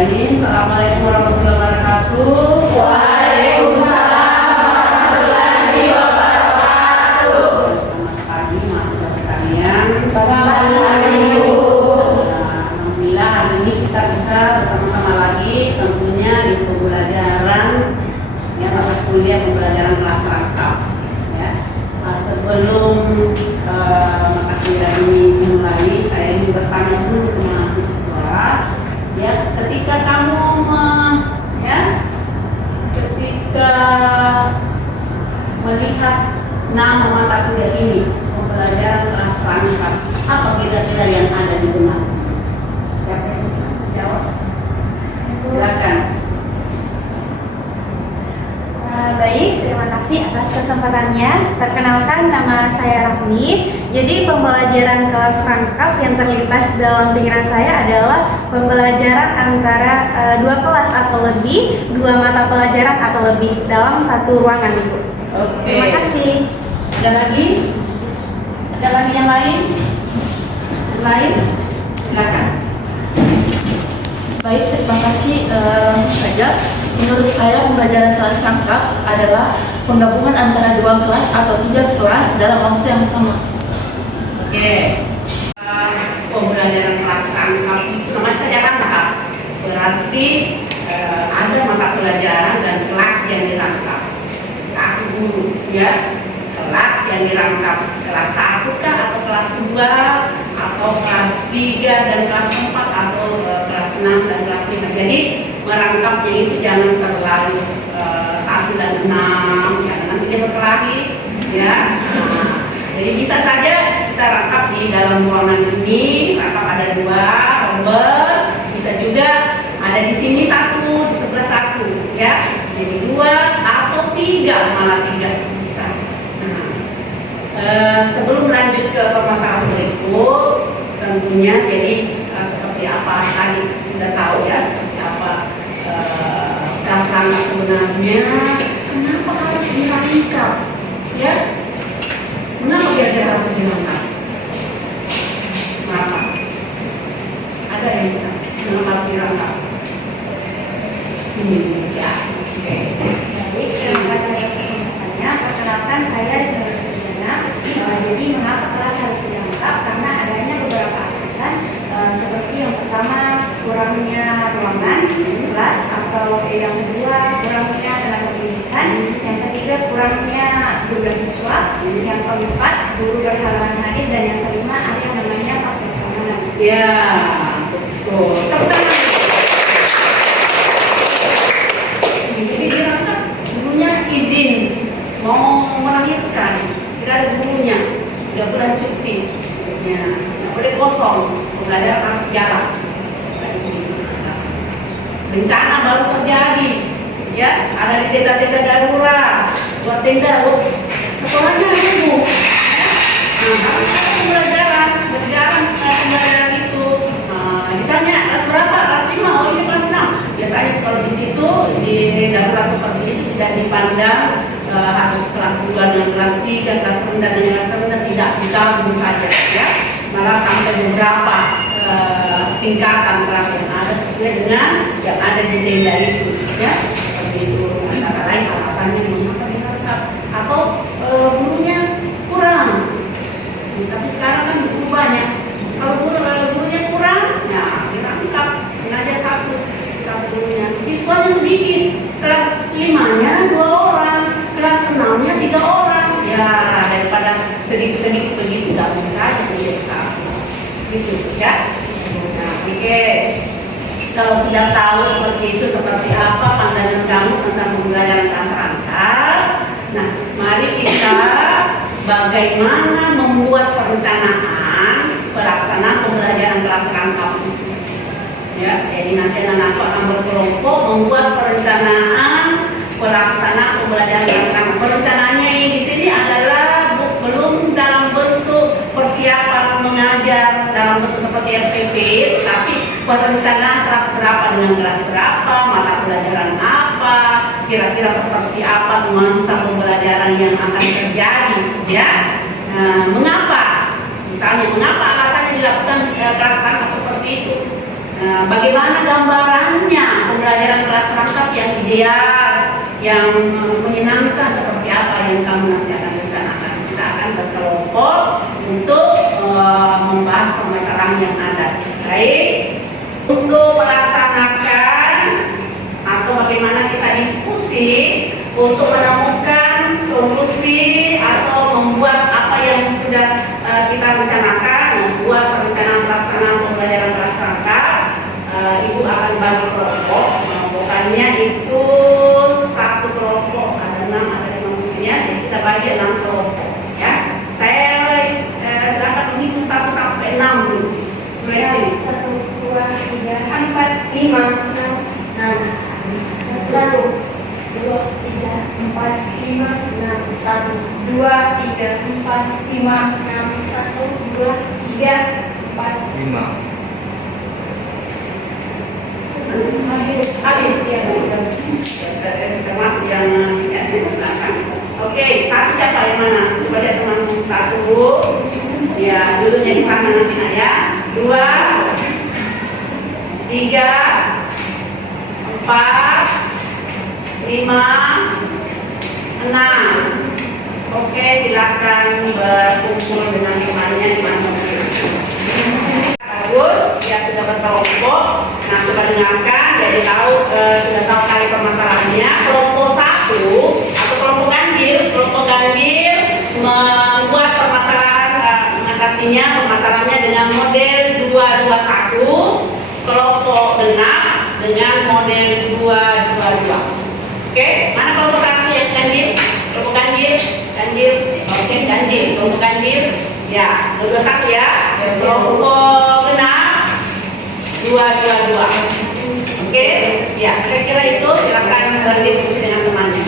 Bismillahirrahmanirrahim. Assalamualaikum warahmatullahi wabarakatuh. Waalaikumsalam warahmatullahi wabarakatuh. Selamat pagi mahasiswa sekalian. Selamat pagi, Bu. Alhamdulillah hari ini kita bisa bersama-sama lagi tentunya di pembelajaran mata kuliah pembelajaran kelas rangkap. Ya. Sebelum mata kuliah ini dimulai, saya ingin bertanya dulu ke mahasiswa. Ya, ketika kamu ketika melihat nama mata kuliah ini pembelajaran kelas rangkap, apa kira-kira yang ada di benak? Siapa yang bisa jawab? Silakan. Baik, terima kasih atas kesempatannya. Perkenalkan, nama saya Rahmi. Jadi pembelajaran kelas rangkap yang terlintas dalam pikiran saya adalah pembelajaran antara dua kelas atau lebih, dua mata pelajaran atau lebih dalam satu ruangan, Ibu. Oke. Terima kasih. Ada lagi? Ada lagi yang lain? Yang lain? Silakan. Baik, terima kasih Rajab. Menurut saya pembelajaran kelas rangkap adalah penggabungan antara dua kelas atau tiga kelas dalam waktu yang sama. Oke. Pembelajaran kelas rangkap itu namanya saja rangkap. Berarti ada mata pelajaran dan kelas yang dirangkap. Satu guru, ya. Kelas yang dirangkap kelas 1 kah atau kelas 2 atau kelas 3 dan kelas 4 atau kelas 6 dan kelas 5. Jadi merangkapnya itu jangan terlalu 1 dan 6, ya, nanti dia berkelahi, ya. Nah, jadi bisa saja kita rangkap di dalam ruangan ini, rangkap ada 2 rombel, bisa juga ada di sini 1, di sebelah 1, ya. Jadi 2 atau 3, malah 3 bisa. Nah, sebelum lanjut ke permasalahan berikut, tentunya jadi seperti apa tadi sudah tahu ya, seperti apa kelas rangkap sebenarnya, kenapa harus dirangkap, ya? Kenapa kira-kira harus dirangkap? Kenapa? Ada yang bisa? Kenapa harus dirangkap? Ini ya. Oke. Baik, terima kasih atas kesempatannya. Perkenalkan, saya Rizal. Jadi mengapa kelas harus dirangkap? Karena adanya beberapa alasan, seperti yang pertama kurangnya ruangan kelas, atau yang kedua kurangnya tenaga pendidikan, yang ketiga kurangnya jumlah siswa, yang keempat guru berhalangan hadir, dan yang kelima ada yang namanya faktor keamanan. Ya, betul. Pertama, jadi dirangkap gurunya izin mau melahirkan, tidak ada gurunya, 3 bulan cuti, ya, nggak boleh kosong, pembelajaran harus jalan. Bencana baru terjadi, ya, ada di tenda-tenda darurat, buat tenda, sekolahnya ribu, ya. Nah, harus pembelajaran, berjalan pembelajaran itu. Ditanya kelas berapa? Kelas 5, oh ini kelas 6. Biasanya kalau di situ di darurat seperti ini tidak dipandang harus kelas 2 dengan kelas 3, kelas rendah dengan kelas rendah, tidak digabung saja, ya. Malah sampai beberapa tingkatan kelas yang ada sesuai dengan yang ada di tenda itu, ya. Seperti itu, antara lain alasannya mengapa dirangkap atau gurunya kurang. Tapi sekarang kan guru banyak. Kalau gurunya kurang, ya dirangkap, mengajar satu gurunya. Siswanya sedikit, kelas 5-nya 2 orang, kelas 6-nya 3 orang. Ya daripada sedikit-sedikit begitu, nggak bisa aja menjadi satu. Gitu ya. Nah, oke. Kalau sudah tahu seperti itu, seperti apa pandangan kamu tentang pembelajaran kelas rangkap? Nah, mari kita bagaimana membuat perencanaan pelaksanaan pembelajaran kelas rangkap. Ya, jadi nanti anak-anak akan berkelompok membuat perencanaan pelaksanaan pembelajaran kelas rangkap. Perencanaannya ini di sini adalah belum dalam bentuk persiapan mengajar dalam bentuk seperti RPP, tapi perencanaan kelas berapa dengan kelas berapa, mata pelajaran apa, kira-kira seperti apa nuansa pembelajaran yang akan terjadi, ya. Mengapa? Misalnya, mengapa alasannya dilakukan kelas rangkap seperti itu? Bagaimana gambarannya pembelajaran kelas rangkap yang ideal, yang menyenangkan seperti apa yang kamu nanti akan rencanakan. Kita akan berkelompok untuk membahas permasalahan yang ada. Baik, untuk melaksanakan atau bagaimana kita diskusi untuk menemukan solusi atau membuat apa yang sudah kita rencanakan, membuat perencanaan pelaksanaan pembelajaran kelas rangkap. Ibu akan bagi kelompok, kelompokannya itu satu kelompok, ada 6, ada 5 mungkinnya, jadi kita bagi 6 kelompok ya. Saya silakan menghitung 1 sampai 6 dulu. Mulai sini. 1, 2, 3, 4, 5, 6, 1, 2, 3, 4, 5, 6, 1, 2, 3, 4, 5, 6, 1, 2, 3, 4, 5. Habis ya, termasuk yang di belakang. Oke, satu siapa yang mana? Coba lihat teman satu. Ya, dulunya di sana nanti nak ya. 2, 3, 4, 5, 6. Oke, silakan berkumpul dengan temannya di mana. Bagus, ya sudah berkelompok. Nah, coba dengarkan, jadi sudah tahu kali permasalahannya. Kelompok 1 atau kelompok ganjil membuat mengatasinya permasalahannya dengan model 221. Kelompok genap dengan model 222. Oke, mana kelompok 1 yang ganjil? Kelompok ganjil. Oke, ganjil. Kelompok ganjil. Ya, 221 ya. Kelompok genap 222. Oke, ya, saya kira itu silakan berdiskusi dengan temannya.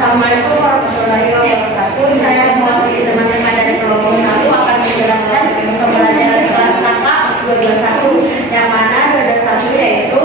Assalamualaikum warahmatullahi wabarakatuh. Saya mewakili teman-teman dari kelompok 1 akan menjelaskan pembelajaran kelas rangkap 221, yang mana 221 yaitu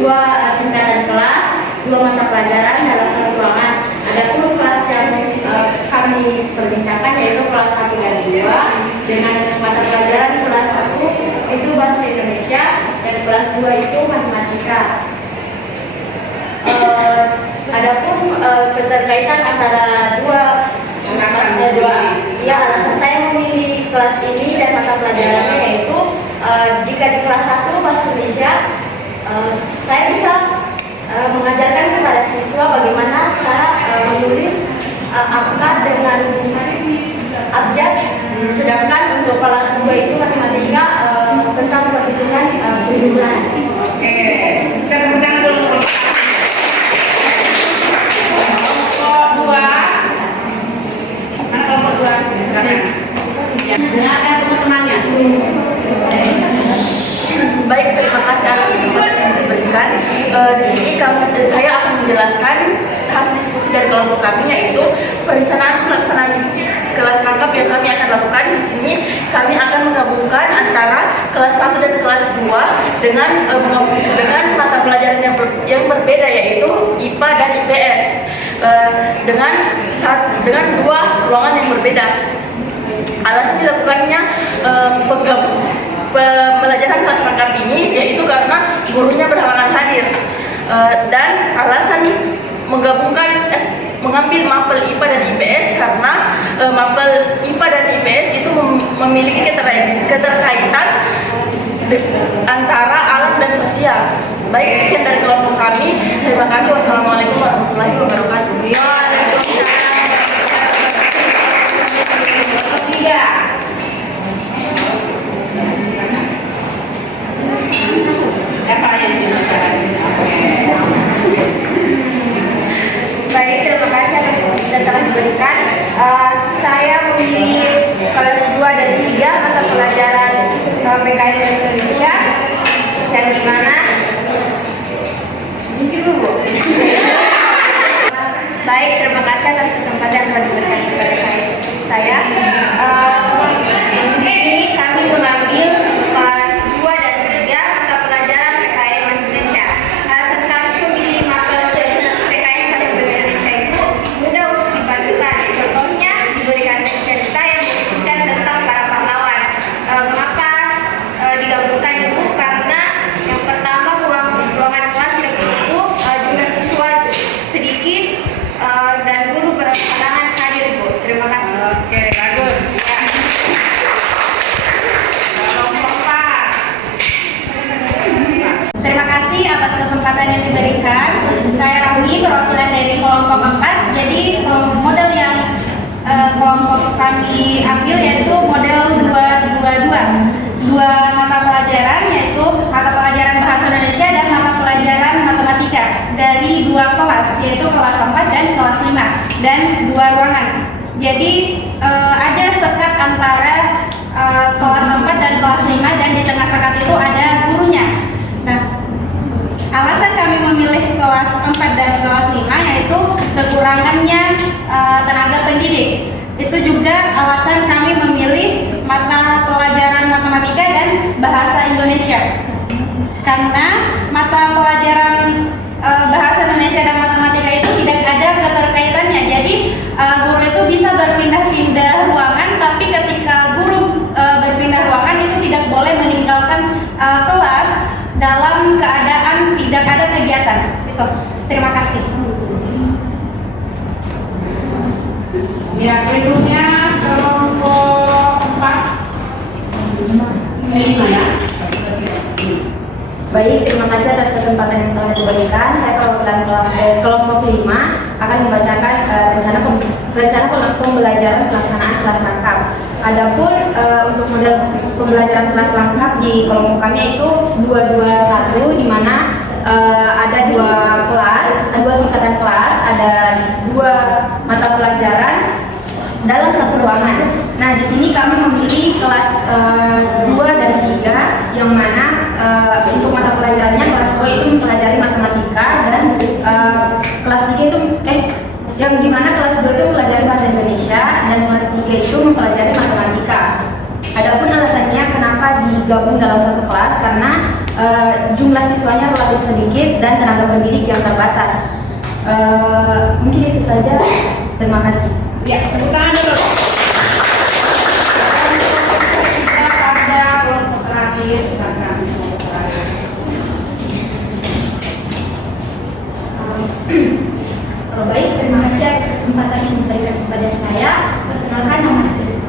2 tingkatan kelas, 2 mata pelajaran dalam satu ruangan. Adapun kelas yang kami perbincangkan yaitu kelas 1 dan 2 dengan mata pelajaran kelas 1 itu bahasa Indonesia dan kelas 2 itu matematika. Adapun keterkaitan antara alasan saya memilih kelas ini dan mata pelajarannya yaitu jika di kelas 1 bahasa Indonesia saya bisa mengajarkan kepada siswa bagaimana cara menulis angka dengan abjad, sedangkan untuk kelas 2 itu matematika tentang perhitungan jumlah. Oke, kita tentang dulu. Dengarkan semua temannya. Baik, terima kasih atas kesempatan yang diberikan. Di sini saya akan menjelaskan hasil visi dari kelompok kami, yaitu perencanaan pelaksanaan kelas rangkap yang kami akan lakukan. Di sini kami akan menggabungkan antara kelas 1 dan kelas 2 dengan mata pelajaran yang berbeda, yaitu IPA dan IPS, dengan dua ruangan yang berbeda. Alasan dilakukannya pembelajaran kelas rangkap ini yaitu karena gurunya berhalangan hadir, dan alasan mengambil mapel IPA dan IPS karena mapel IPA dan IPS itu memiliki keterkaitan antara alam dan sosial. Baik, sekian dari kelompok kami. Terima kasih. Wassalamualaikum warahmatullahi wabarakatuh. Baik, terima kasih atas waktu yang telah diberikan. Saya memilih kelas 2 dan 3 mata pelajaran PKN Bahasa Indonesia, yang dimana mungkin dulu. Baik, terima kasih atas kesempatan yang telah diberikan kepada saya. Di sini kami mengambil kelas 2 dan 3 mata pelajaran PKN Bahasa Indonesia. Alasan kami memilih mapel PKN Bahasa Indonesia itu mudah untuk dipadukan. Contohnya diberikan cerita yang bercerita tentang para pahlawan. Mengapa digabungkan itu? Karena yang pertama, ruangan kelas tidak cukup, jumlah siswa sedikit, dan guru berhalangan hadir, Bu. Terima kasih. Oke, bagus. Terima kasih atas kesempatan yang diberikan. Saya Rami, perwakilan dari kelompok 4. Jadi model yang kelompok kami ambil yaitu model 222. Dua mata pelajaran, yaitu mata pelajaran Bahasa Indonesia dan mata pelajaran Matematika, dari dua kelas, yaitu kelas 4 dan kelas 5, dan dua ruangan. Jadi ada sekat antara kelas 4 dan kelas 5, dan di tengah sekat itu ada gurunya. Nah, alasan kami memilih kelas 4 dan kelas 5 yaitu kekurangannya tenaga pendidik. Itu juga alasan kami memilih mata pelajaran Matematika dan Bahasa Indonesia. Karena mata pelajaran Bahasa Indonesia dan Matematika itu tidak ada keterkaitannya. Jadi guru itu bisa berpindah-pindah ruangan, tapi ketika guru berpindah ruangan itu tidak boleh meninggalkan kelas dalam keadaan tidak ada kegiatan. Itu. Terima kasih. Ya, berikutnya kelompok 4. Ya. Baik, terima kasih atas kesempatan yang telah diberikan. Saya perwakilan kelompok 5 akan membacakan rencana pembelajaran pelaksanaan kelas rangkap. Adapun untuk model pembelajaran kelas rangkap di kelompok kami itu 221, di mana ada dua tingkatan kelas, ada dua mata pelajaran dalam satu ruangan. Nah, di sini kami memilih kelas 2 dan 3, yang mana untuk mata pelajarannya kelas 2 itu mempelajari matematika, dan kelas 3 itu yang dimana kelas 2 itu mempelajari bahasa Indonesia, dan kelas 3 itu mempelajari matematika. Adapun alasannya kenapa digabung dalam satu kelas, karena jumlah siswanya relatif sedikit dan tenaga pendidik yang terbatas. Mungkin itu saja. Terima kasih. Ya, tepuk tangan dulu. Kita pada kelompok terakhir. Baik, terima kasih atas kesempatan yang diberikan kepada saya. Perkenalkan,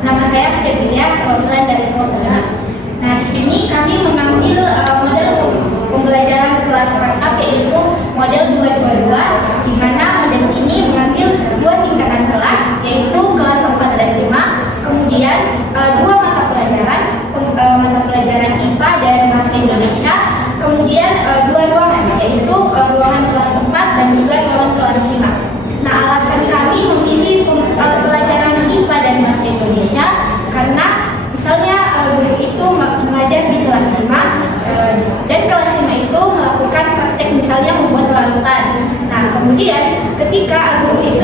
nama saya Stevilia, perwakilan dari kelompok 5. Nah, di sini kami mengambil model pembelajaran kelas rangkap, yaitu model 222, di mana model ini mengambil dua tingkatan kelas, yaitu kelas 4 dan 5, kemudian dua mata pelajaran IPA dan Bahasa Indonesia, kemudian dua ruangan, yaitu ruangan kelas 4 dan juga ruangan kelas 5. Nah, alasan kami memilih pelajaran IPA dan Bahasa Indonesia karena misalnya guru itu mengajar di kelas 5, dan kelas 5 itu melakukan praktek misalnya membuat larutan. Nah, kemudian ketika guru itu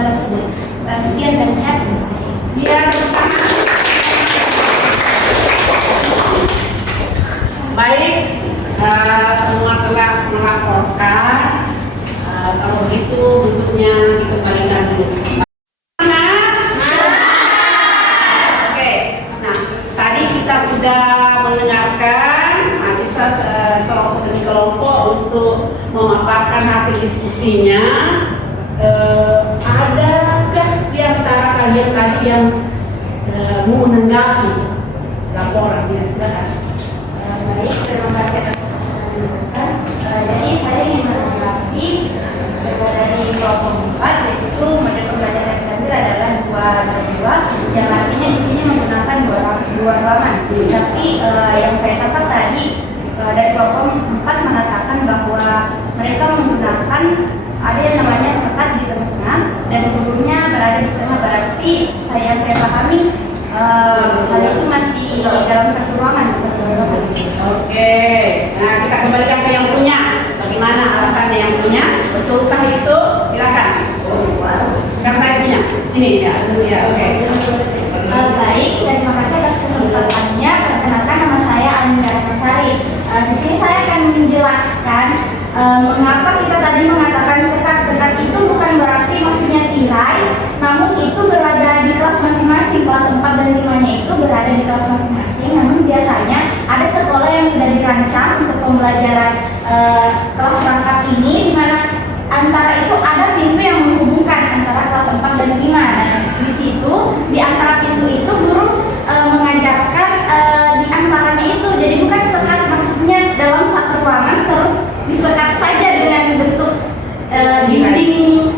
tersebut. Sekian dari saya, terima kasih. Iya, baik, semua telah melaporkan. Kalau begitu bentuknya dikembalikan dulu. Oke, nah tadi kita sudah mendengarkan mahasiswa kelompok demi kelompok untuk memaparkan hasil diskusinya. Adakah di antara kalian tadi yang mau menanggapi laporan? Ya, silakan. Baik, terima kasih atas pertanyaan. Jadi saya ingin menanggapi dari kelompok 4, yaitu model pembelajaran yang terakhir adalah 2 yang artinya di sini menggunakan dua ruangan. Tapi yang saya dapat tadi dari kelompok 4 mengatakan bahwa mereka menggunakan ada yang namanya sekat di tengah dan gurunya berada di tengah, berarti saya pahami hal itu masih dalam satu ruangan. Oke, nah kita kembalikan ke yang punya. Bagaimana alasannya yang punya? Betulkah itu? Silakan. Siapa yang punya? Ini ya, oke. Baik, terima kasih atas kesempatannya. Perkenalkan, nama saya Alinda Sari. Di sini saya akan menjelaskan mengapa kita tadi mengatakan sekat itu bukan berarti maksudnya tirai, namun itu berada di kelas masing-masing. Kelas 4 dan 5-nya itu berada di kelas masing-masing. Namun biasanya ada sekolah yang sudah dirancang untuk pembelajaran kelas rangkap ini, di mana antara itu ada pintu yang menghubungkan antara kelas 4 dan 5. Dan di situ, di antara pintu itu guru mengajarkan di antaranya itu. Jadi bukan sekat maksudnya dalam satu ruangan terus disekat saja dengan bentuk dinding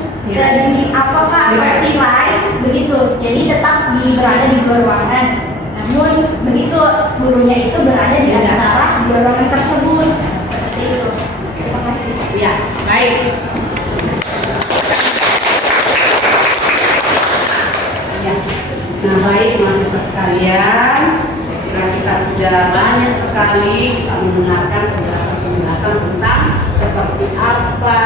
apakah tirai begitu. Jadi tetap berada di 2 ruangan. Namun begitu gurunya itu berada di antara 2 ruangan tersebut. Seperti itu. Terima kasih. Ya, baik. Ya. Nah, baik mahasiswa sekalian, saya kira kita sudah banyak sekali mendengarkan penjelasan tentang seperti apa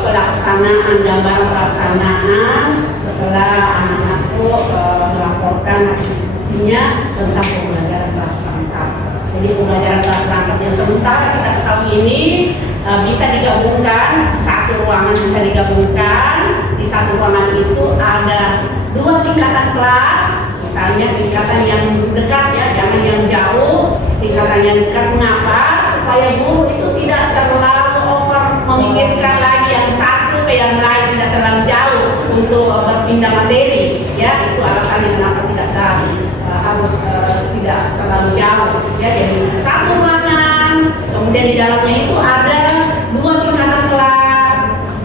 pelaksanaan, gambaran pelaksanaan setelah anak-anak melaporkan hasil diskusinya tentang pembelajaran kelas rangkap. Jadi pembelajaran kelas rangkap yang sementara kita ketahui ini bisa digabungkan, satu ruangan bisa digabungkan. Di satu ruangan itu ada 2 tingkatan kelas, misalnya tingkatan yang dekat ya, jangan yang jauh. Tingkatan yang dekat, mengapa? Supaya guru itu tidak terlalu over memikirkan lagi yang satu ke yang lain, tidak terlalu jauh untuk berpindah materi ya. Itu alasannya kenapa tidak harus tidak terlalu jauh ya. Jadi satu ruangan, kemudian di dalamnya itu ada 2 tingkatan kelas,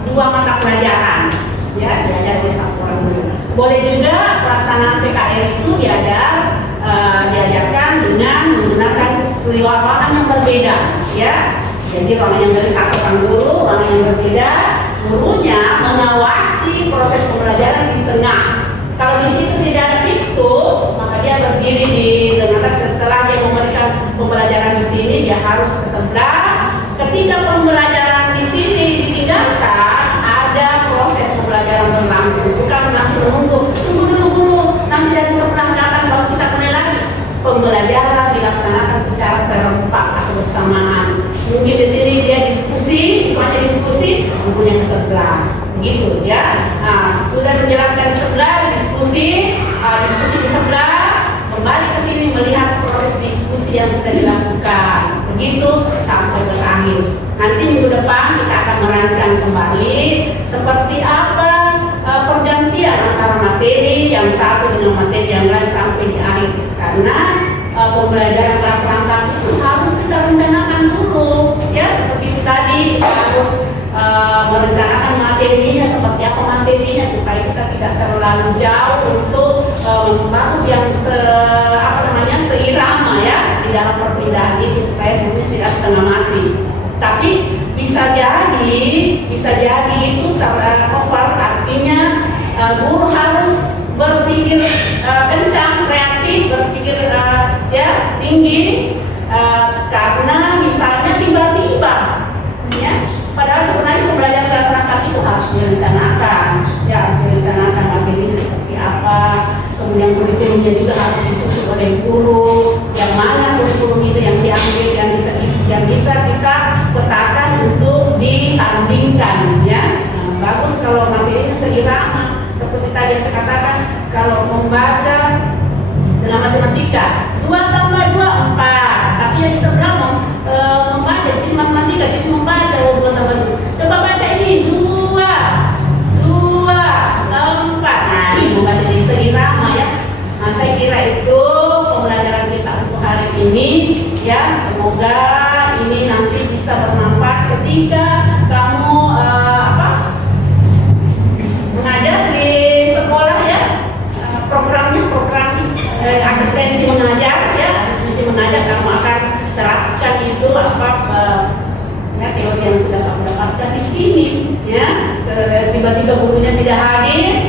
2 mata pelajaran ya, diajar oleh satu orang guru. Boleh juga pelaksanaan PKR itu diajarkan dengan menggunakan ruangan yang berbeda ya. Jadi ruangan yang dari satu orang guru, ruangan yang berbeda, gurunya mengawasi proses pembelajaran di tengah. Kalau di situ tidak ada pintu, maka dia berdiri di tengah. Setelah dia memberikan pembelajaran di sini, dia harus ke sebelah. Ketika pembelajaran di sini ditinggalkan, ada proses pembelajaran berlangsung. Bukan nanti menunggu, tunggu dulu guru, nanti dari sebelah datang baru kita mulai lagi. Pembelajaran dilaksanakan secara serempak atau bersamaan. Mungkin di sini dia diskusi, siswanya diskusi, gurunya ke sebelah, begitu ya. Nah, sudah menjelaskan di sebelah, diskusi di sebelah, kembali ke sini melihat proses diskusi yang sudah dilakukan, begitu sampai berakhir. Nanti minggu depan kita akan merancang kembali seperti apa pergantian antara materi yang satu dengan materi yang lain sampai di akhir. Karena pembelajaran kelas rangkap itu harus kita rencanakan dulu ya, seperti itu tadi kita harus merencanakan materinya, seperti apa materinya supaya kita tidak terlalu jauh untuk membahas yang seirama ya di dalam perpindahan ini, supaya gurunya tidak setengah mati. Tapi bisa jadi itu over, artinya guru harus berpikir kencang, kreatif, berpikir ya tinggi, karena misalnya tiba-tiba ya, padahal sebenarnya pembelajaran kelas rangkap itu harus direncanakan ya. kurikulumnya juga harus disusun oleh guru. Yang mana kurikulum itu yang diambil, yang bisa kita petakan untuk disandingkan, ya. Nah, bagus kalau materinya seirama. Seperti tadi yang saya katakan, kalau membaca dalam matematika 2 tambah 2 4, tapi yang di sebelah membaca sini matematika, sini membaca 2 tambah 2. Coba baca ini 2 4. Nah, ini membaca jadi seirama, ya. Nah, saya kira itu pembelajaran kita untuk hari ini, ya. Semoga ini nanti bisa bermanfaat ketika kamu mengajar di sekolah, ya. Program asistensi mengajar, ya. Asistensi mengajar kamu akan terapkan itu ya, teori yang sudah kamu dapatkan di sini, ya. Tiba-tiba gurunya tidak hadir,